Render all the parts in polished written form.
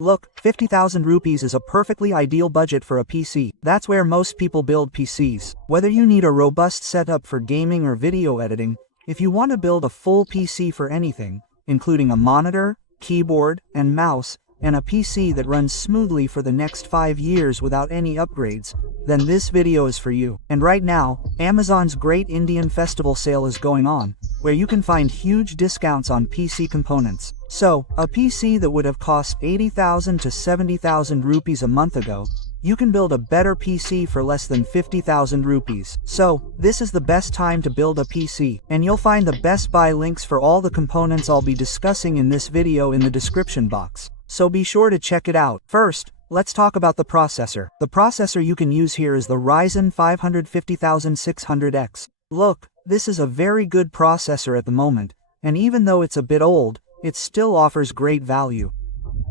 Look, 50,000 rupees is a perfectly ideal budget for a PC. That's where most people build PCs. Whether you need a robust setup for gaming or video editing, if you want to build a full PC for anything, including a monitor, keyboard, and mouse, and a PC that runs smoothly for the next 5 years without any upgrades, then this video is for you. And right now, Amazon's Great Indian Festival sale is going on, where you can find huge discounts on PC components. So, a PC that would have cost 80,000 to 70,000 rupees a month ago, you can build a better PC for less than 50,000 rupees. So, this is the best time to build a PC, and you'll find the best buy links for all the components I'll be discussing in this video in the description box. So be sure to check it out. First, let's talk about the processor. The processor you can use here is the Ryzen 55600X. Look, this is a very good processor at the moment, and even though it's a bit old, it still offers great value.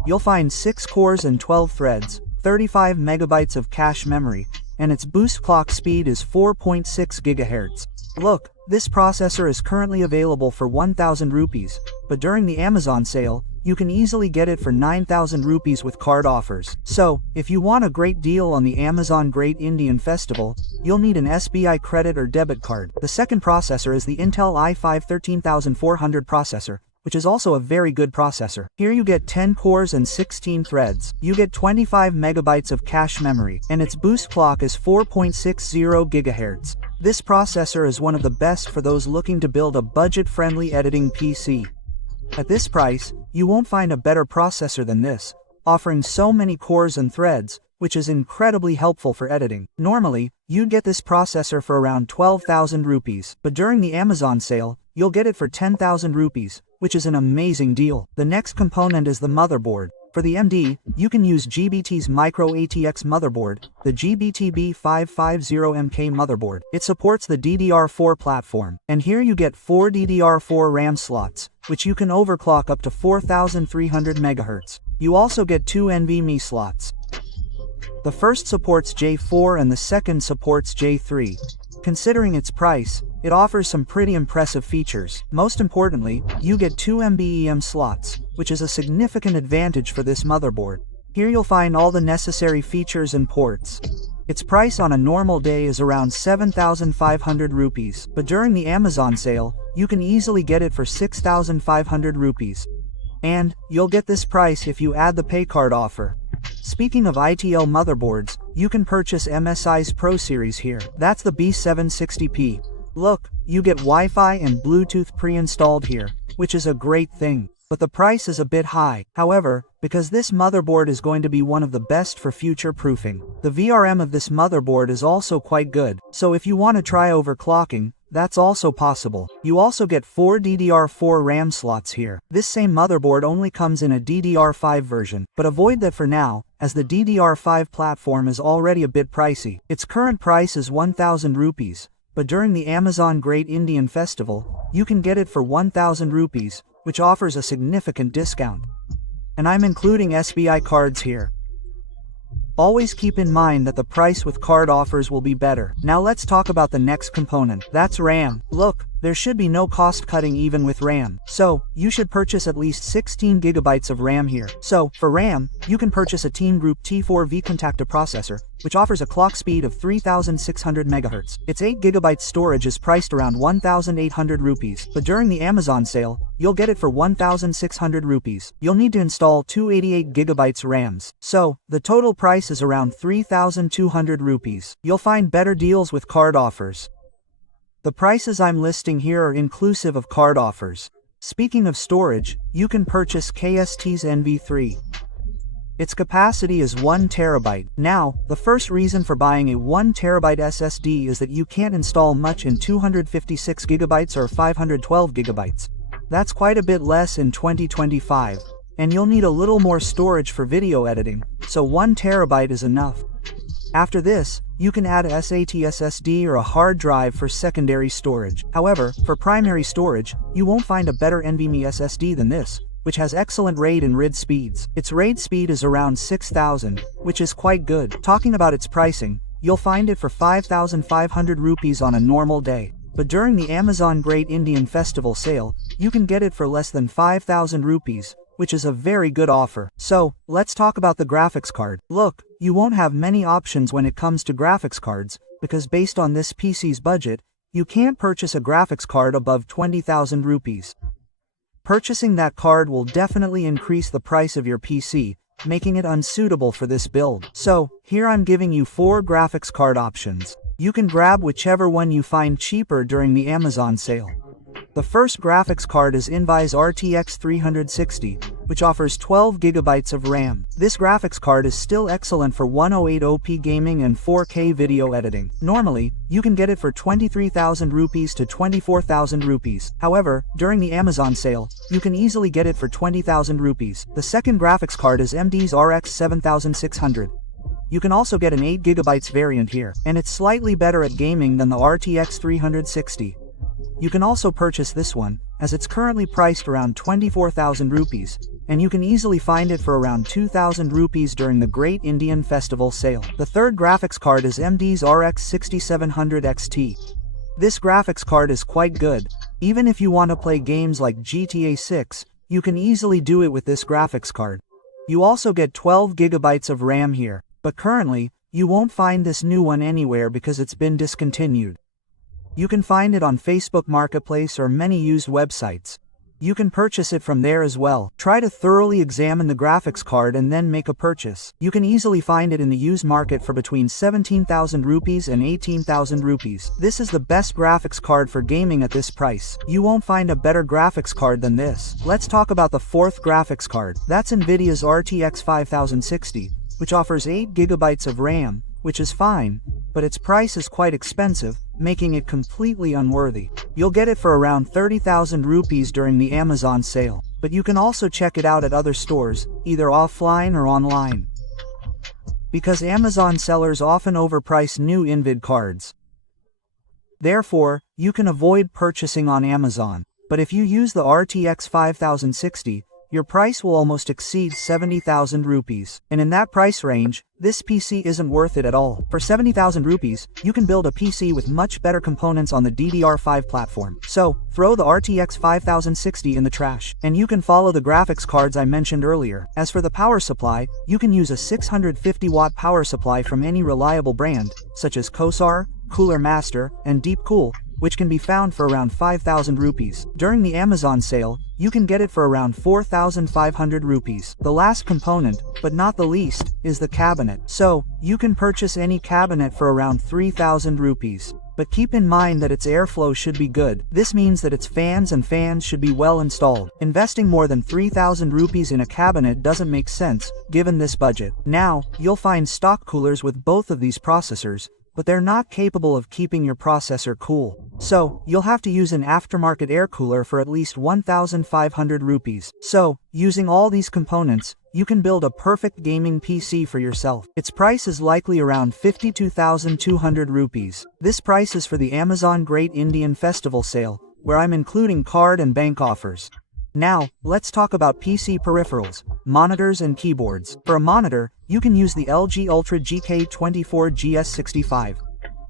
You'll find 6 cores and 12 threads, 35 megabytes of cache memory, and its boost clock speed is 4.6 GHz. Look, this processor is currently available for 1,000 rupees, but during the Amazon sale, you can easily get it for 9,000 rupees with card offers. So, if you want a great deal on the Amazon Great Indian Festival, you'll need an SBI credit or debit card. The second processor is the Intel i5 13400 processor, which is also a very good processor. Here you get 10 cores and 16 threads. You get 25 megabytes of cache memory, and its boost clock is 4.60 GHz. This processor is one of the best for those looking to build a budget-friendly editing PC. At this price, you won't find a better processor than this, offering so many cores and threads, which is incredibly helpful for editing. Normally, you'd get this processor for around 12,000 rupees, but during the Amazon sale, you'll get it for 10,000 rupees, which is an amazing deal. The next component is the motherboard. For the MD, you can use GBT's Micro ATX motherboard, the GBT-B550MK motherboard. It supports the DDR4 platform, and here you get 4 DDR4 RAM slots, which you can overclock up to 4,300 MHz. You also get 2 NVMe slots. The first supports J4 and the second supports J3. Considering its price, it offers some pretty impressive features. Most importantly, you get 2 MBEM slots, which is a significant advantage for this motherboard. Here you'll find all the necessary features and ports. Its price on a normal day is around 7,500 rupees, but during the Amazon sale, you can easily get it for 6,500 rupees. And you'll get this price if you add the pay card offer. Speaking of ITL motherboards, you can purchase MSI's Pro Series here. That's the B760P. Look, you get Wi-Fi and Bluetooth pre-installed here, which is a great thing. But the price is a bit high. However, because this motherboard is going to be one of the best for future-proofing, the VRM of this motherboard is also quite good. So if you want to try overclocking, that's also possible. You also get 4 DDR4 RAM slots here. This same motherboard only comes in a DDR5 version, but avoid that for now, as the DDR5 platform is already a bit pricey. Its current price is 1,000 rupees, but during the Amazon Great Indian Festival, you can get it for 1,000 rupees, which offers a significant discount. And I'm including SBI cards here. Always keep in mind that the price with card offers will be better. Now let's talk about the next component. That's RAM. Look, there should be no cost cutting even with RAM. So, you should purchase at least 16 gigabytes of RAM here. So, for RAM, you can purchase a Team Group T4 V-Contacta processor, which offers a clock speed of 3,600 MHz. Its 8 GB storage is priced around 1,800 rupees, but during the Amazon sale, you'll get it for 1,600 rupees. You'll need to install 288 GB RAMs. So, the total price is around 3,200 rupees. You'll find better deals with card offers. The prices I'm listing here are inclusive of card offers. Speaking of storage, you can purchase KST's NV3. Its capacity is 1 TB. Now, the first reason for buying a 1 TB SSD is that you can't install much in 256 GB or 512 GB. That's quite a bit less in 2025, and you'll need a little more storage for video editing, so 1 TB is enough. After this, you can add a SATA SSD or a hard drive for secondary storage. However, for primary storage, you won't find a better NVMe SSD than this, which has excellent RAID and RID speeds. Its RAID speed is around 6,000, which is quite good. Talking about its pricing, you'll find it for 5,500 rupees on a normal day. But during the Amazon Great Indian Festival sale, you can get it for less than 5,000 rupees, which is a very good offer. So, let's talk about the graphics card. Look, you won't have many options when it comes to graphics cards, because based on this PC's budget, you can't purchase a graphics card above 20,000 rupees. Purchasing that card will definitely increase the price of your PC, making it unsuitable for this build. So, here I'm giving you 4 graphics card options. You can grab whichever one you find cheaper during the Amazon sale. The first graphics card is Invi's RTX 360, which offers 12 GB of RAM. This graphics card is still excellent for 108p gaming and 4K video editing. Normally, you can get it for 23,000 rupees to 24,000 rupees. However, during the Amazon sale, you can easily get it for 20,000 rupees. The second graphics card is AMD's RX 7600. You can also get an 8 GB variant here, and it's slightly better at gaming than the RTX 360. You can also purchase this one, as it's currently priced around 24,000 rupees, and you can easily find it for around 2,000 rupees during the Great Indian Festival sale. The third graphics card is AMD's RX 6700XT. This graphics card is quite good. Even if you want to play games like GTA 6, you can easily do it with this graphics card. You also get 12 GB of RAM here, but currently, you won't find this new one anywhere because it's been discontinued. You can find it on Facebook Marketplace or many used websites. You can purchase it from there as well. Try to thoroughly examine the graphics card and then make a purchase. You can easily find it in the used market for between 17,000 rupees and 18,000 rupees. This is the best graphics card for gaming at this price. You won't find a better graphics card than this. Let's talk about the fourth graphics card. That's Nvidia's RTX 5060, which offers 8 GB of RAM, which is fine, but its price is quite expensive, making it completely unworthy. You'll get it for around 30,000 rupees during the Amazon sale, but you can also check it out at other stores, either offline or online. Because Amazon sellers often overprice new Nvidia cards. Therefore, you can avoid purchasing on Amazon, but if you use the RTX 5060, your price will almost exceed 70,000 rupees. And in that price range, this PC isn't worth it at all. For 70,000 rupees, you can build a PC with much better components on the DDR5 platform. So, throw the RTX 5060 in the trash, and you can follow the graphics cards I mentioned earlier. As for the power supply, you can use a 650-watt power supply from any reliable brand, such as Kosar, Cooler Master, and Deep Cool, which can be found for around 5,000 rupees. During the Amazon sale, you can get it for around 4,500 rupees. The last component, but not the least, is the cabinet. So, you can purchase any cabinet for around 3,000 rupees. But keep in mind that its airflow should be good. This means that its fans should be well installed. Investing more than 3,000 rupees in a cabinet doesn't make sense, given this budget. Now, you'll find stock coolers with both of these processors, but they're not capable of keeping your processor cool. So, you'll have to use an aftermarket air cooler for at least 1,500 rupees. So, using all these components, you can build a perfect gaming PC for yourself. Its price is likely around 52,200 rupees. This price is for the Amazon Great Indian Festival sale, where I'm including card and bank offers. Now, let's talk about PC peripherals, monitors and keyboards. For a monitor, you can use the LG Ultra GK24GS65.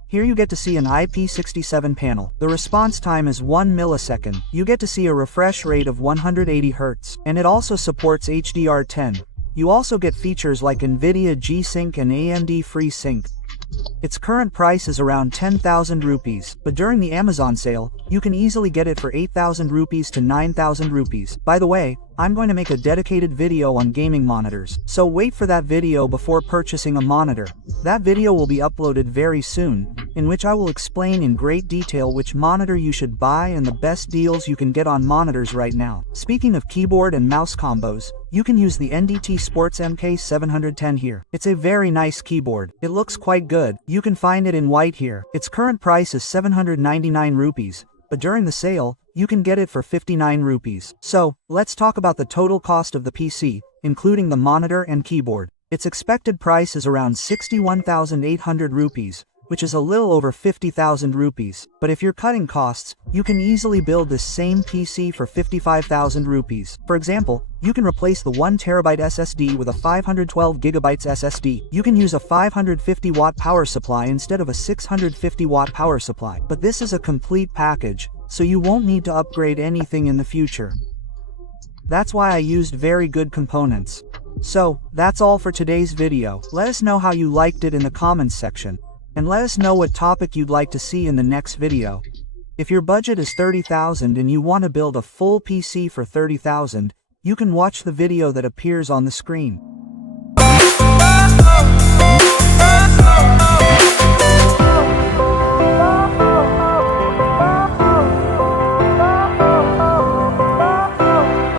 Here you get to see an IP67 panel. The response time is 1 millisecond. You get to see a refresh rate of 180 Hz, and it also supports HDR10. You also get features like NVIDIA G-Sync and AMD FreeSync. Its current price is around 10,000 rupees, but during the Amazon sale, you can easily get it for 8,000 rupees to 9,000 rupees. By the way, I'm going to make a dedicated video on gaming monitors, so wait for that video before purchasing a monitor. That video will be uploaded very soon, in which I will explain in great detail which monitor you should buy and the best deals you can get on monitors right now. Speaking of keyboard and mouse combos, you can use the NDT Sports MK710 here. It's a very nice keyboard. It looks quite good. You can find it in white here. Its current price is 799 rupees, but during the sale, you can get it for 59 rupees. So, let's talk about the total cost of the PC, including the monitor and keyboard. Its expected price is around 61,800 rupees, which is a little over 50,000 rupees. But if you're cutting costs, you can easily build this same PC for 55,000 rupees. For example, you can replace the 1TB SSD with a 512GB SSD. You can use a 550-watt power supply instead of a 650-watt power supply. But this is a complete package, so you won't need to upgrade anything in the future. That's why I used very good components. So, that's all for today's video. Let us know how you liked it in the comments section. And let us know what topic you'd like to see in the next video. If your budget is $30,000 and you want to build a full PC for $30,000, you can watch the video that appears on the screen.